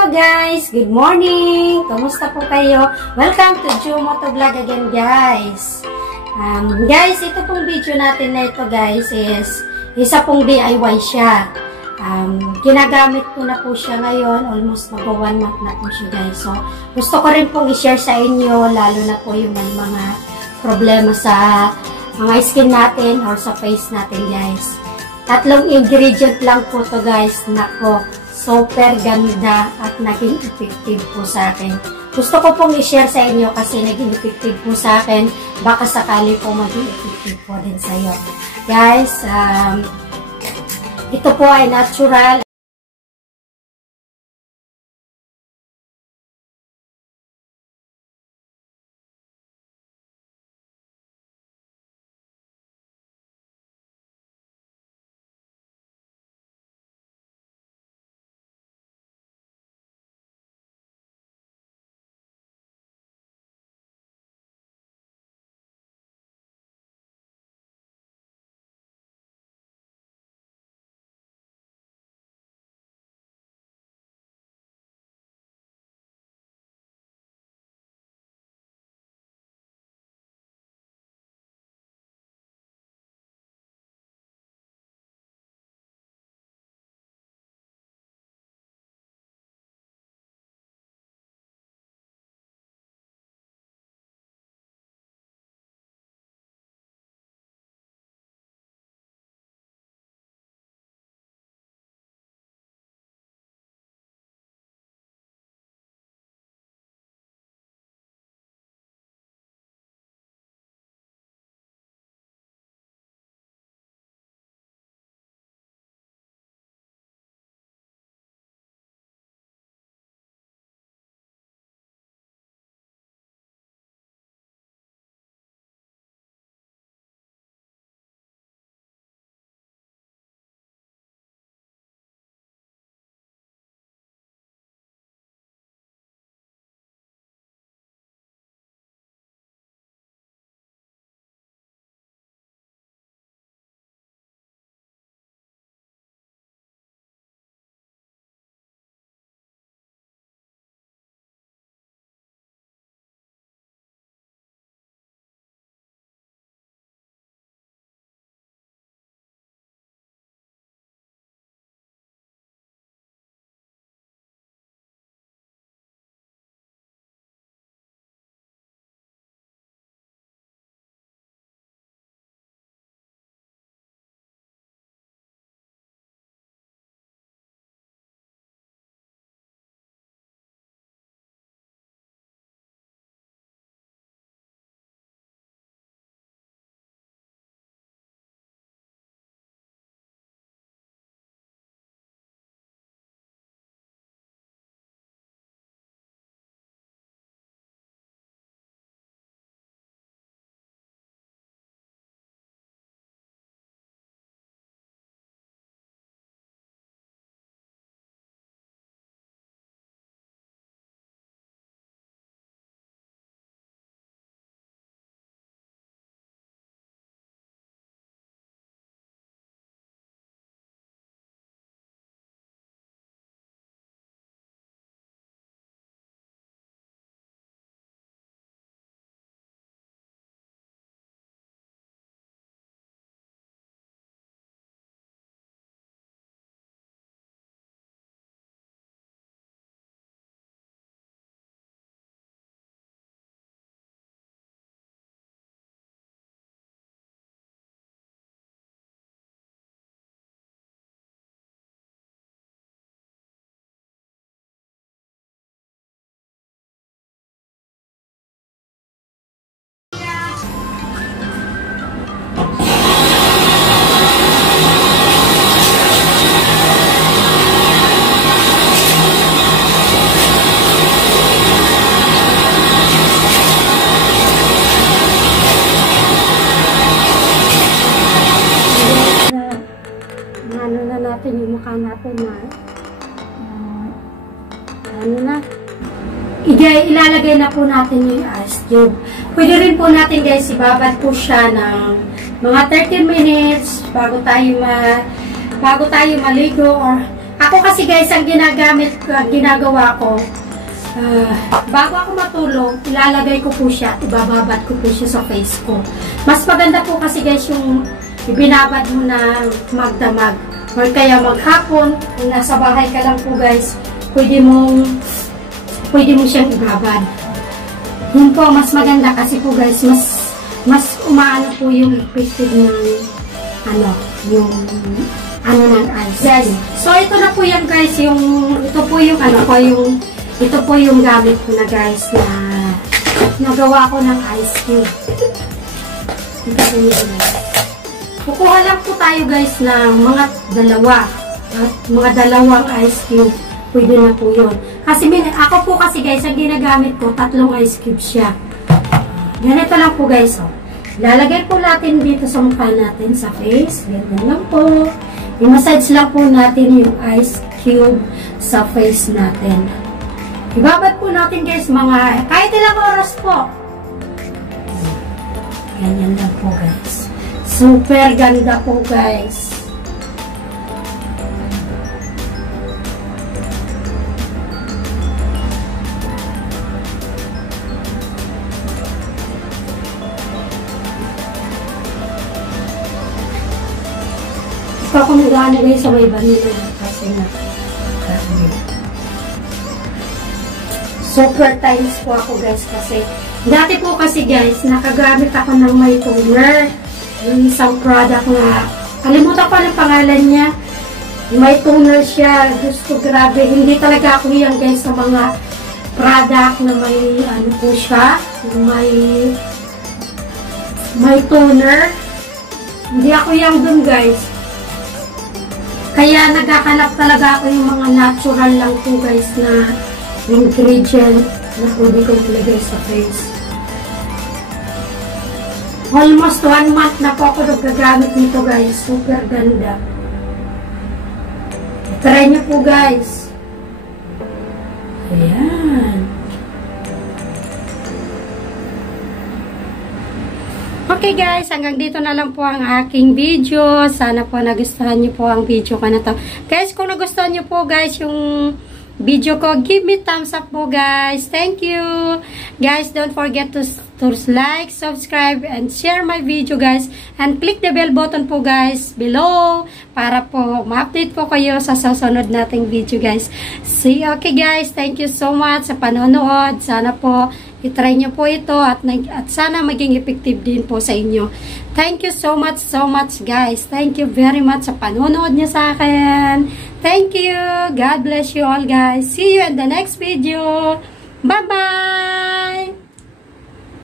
Hello guys! Good morning! Kamusta po kayo? Welcome to Joe Motovlog again guys! Guys, ito pong video natin na ito guys is isa pong DIY siya. Ginagamit ko na po siya ngayon. Almost mag 1 month na po siya guys. So, gusto ko rin pong i-share sa inyo lalo na po yung may mga problema sa mga skin natin or sa face natin guys. 3 ingredient lang po to guys. Nako, super ganda at naging effective po sa akin. Gusto ko pong i-share sa inyo kasi naging effective po sa akin. Baka sakali po maging effective po din sa iyo. Guys, ito po ay natural. Yung mukha natin na ano na ilalagay na po natin yung ice cube. Pwede rin po natin guys ibabad po siya ng mga 30 minutes bago tayo maligo or Ako kasi guys, ang ginagawa ko, bago ako matulog, ilalagay ko po siya, ibababad ko po siya sa face ko. Mas maganda po kasi guys yung ibinabad mo na magdamag. Or kaya maghapon, kung nasa bahay ka lang po guys, pwede mo siyang ibabad. Yun po, mas maganda kasi po guys, mas umaano po yung effective ng yung ng eyes. Guys, so ito na po yan guys, ito po yung gamit ko na guys na nagawa ko ng ice cube. Ito po yun. Kukuha lang po tayo guys ng mga dalawang ice cube. Pwede na po yun. Kasi ako po kasi guys, ang ginagamit ko, 3 ice cube siya. Ganito lang po guys. Oh. Lalagay po natin dito sa mukha natin, sa face. Ganyan lang po. I-massage lang po natin yung ice cube sa face natin. Ibabad po natin guys mga kahit ilang oras po. Ganyan lang po guys. Super ganda po guys. So, kung nag-aanagay sa may vanilla kasi nga super times po ako guys kasi dati po kasi guys nakagamit ako ng may toner, yung isang product na kalimutan ko ang pangalan niya, may toner siya, gusto grabe, hindi talaga ako yan guys sa mga product na may po siya, may toner, hindi ako yan dun guys. Kaya nagkakalap talaga ako yung mga natural lang po guys na ingredient na pwede kong ilagay sa face. Almost 1 month na po ako nagagamit nito guys. Super ganda. Try nyo po guys. Ayan. Okay guys, hanggang dito na lang po ang aking video. Sana po nagustuhan niyo po ang video ko na to. Guys, kung nagustuhan niyo po guys yung video ko, give me thumbs up po guys. Thank you. Guys, don't forget to like, subscribe, and share my video guys. And click the bell button po guys below para po ma-update po kayo sa susunod nating video guys. See, okay guys, thank you so much sa panonood. Sana po i-try nyo po ito at sana maging effective din po sa inyo. Thank you so much guys. Thank you very much sa panonood nyo sa akin. Thank you. God bless you all guys. See you in the next video. Bye-bye!